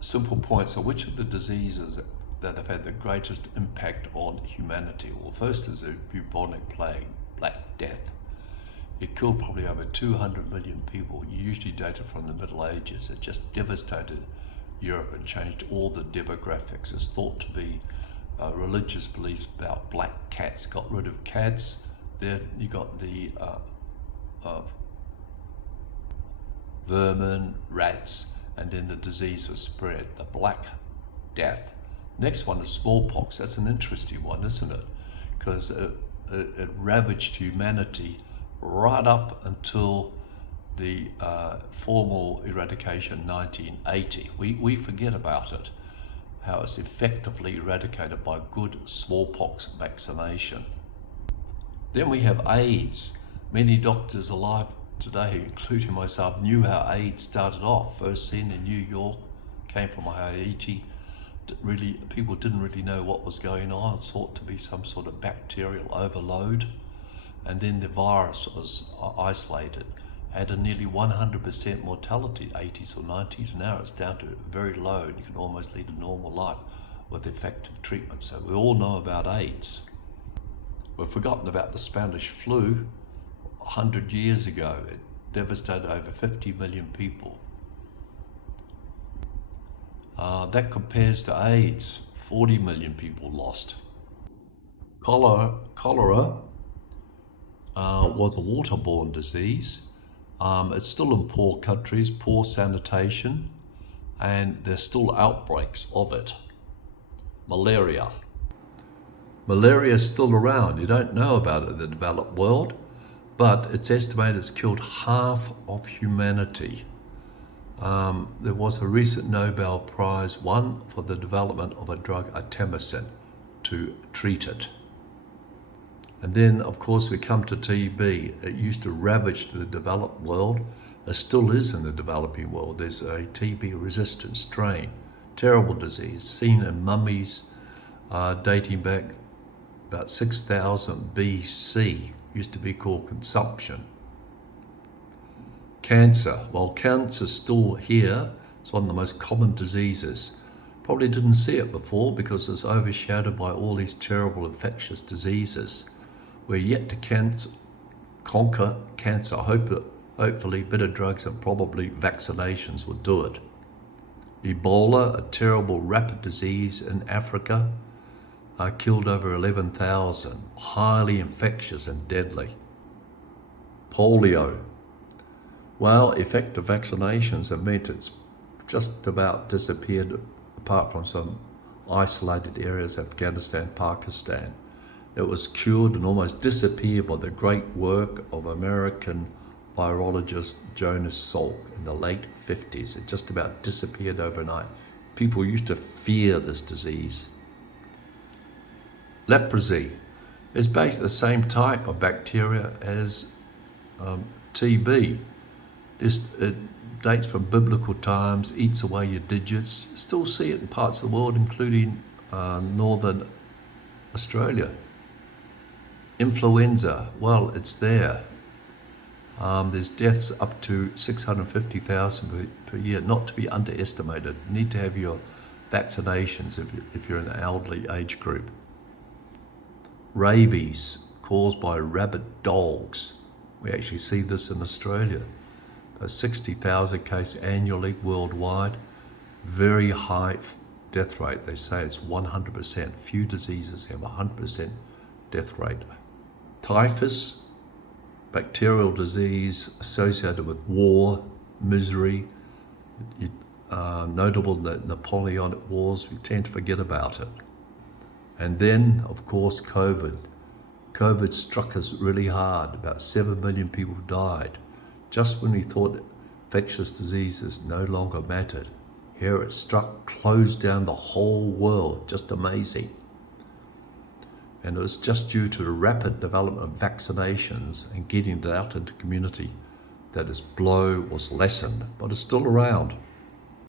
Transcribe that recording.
simple point. So which of the diseases that have had the greatest impact on humanity? Well, first is the bubonic plague, Black Death. It killed probably over 200 million people, usually dated from the Middle Ages. It just devastated Europe and changed all the demographics. It's thought to be religious beliefs about black cats. Got rid of cats. There you got the vermin, rats, and then the disease was spread, the Black Death. Next one is smallpox. That's an interesting one, isn't it? Because it ravaged humanity right up until the formal eradication 1980. We forget about it, how it's effectively eradicated by good smallpox vaccination. Then we have AIDS. Many doctors alive today, including myself, knew how AIDS started off. First seen in New York, came from Haiti. Really, people didn't really know what was going on. It's thought to be some sort of bacterial overload. And then the virus was isolated, had a nearly 100% mortality, 80s or 90s. Now it's down to very low, and you can almost lead a normal life with effective treatment. So we all know about AIDS. We've forgotten about the Spanish flu. 100 years ago, it devastated over 50 million people. That compares to AIDS, 40 million people lost. Cholera was a waterborne disease. It's still in poor countries, poor sanitation, and there's still outbreaks of it. Malaria is still around. You don't know about it in the developed world, but it's estimated it's killed half of humanity. There was a recent Nobel Prize won for the development of a drug, artemisinin, to treat it. And then, of course, we come to TB. It used to ravage the developed world. It still is in the developing world. There's a TB-resistant strain, terrible disease, seen in mummies dating back about 6,000 BC. Used to be called consumption. Cancer. Well, cancer's still here. It's one of the most common diseases. Probably didn't see it before because it's overshadowed by all these terrible infectious diseases. We're yet to conquer cancer. Hopefully better drugs and probably vaccinations will do it. Ebola, a terrible rapid disease in Africa, killed over 11,000, highly infectious and deadly. Polio. Well, effective vaccinations have meant it's just about disappeared, apart from some isolated areas, Afghanistan, Pakistan. It was cured and almost disappeared by the great work of American virologist Jonas Salk in the late 50s. It just about disappeared overnight. People used to fear this disease. Leprosy is basically the same type of bacteria as TB. It dates from biblical times, eats away your digits. Still see it in parts of the world, including northern Australia. Influenza, well, it's there. There's deaths up to 650,000 per year, not to be underestimated. You need to have your vaccinations if you're in the elderly age group. Rabies, caused by rabid dogs. We actually see this in Australia. A 60,000 case annually worldwide. Very high death rate. They say it's 100%. Few diseases have 100% death rate. Typhus, bacterial disease associated with war, misery. Notable in the Napoleonic Wars, we tend to forget about it. And then, of course, COVID. COVID struck us really hard. About 7 million people died. Just when we thought infectious diseases no longer mattered, here it struck, closed down the whole world. Just amazing. And it was just due to the rapid development of vaccinations and getting it out into the community that its blow was lessened, but it's still around.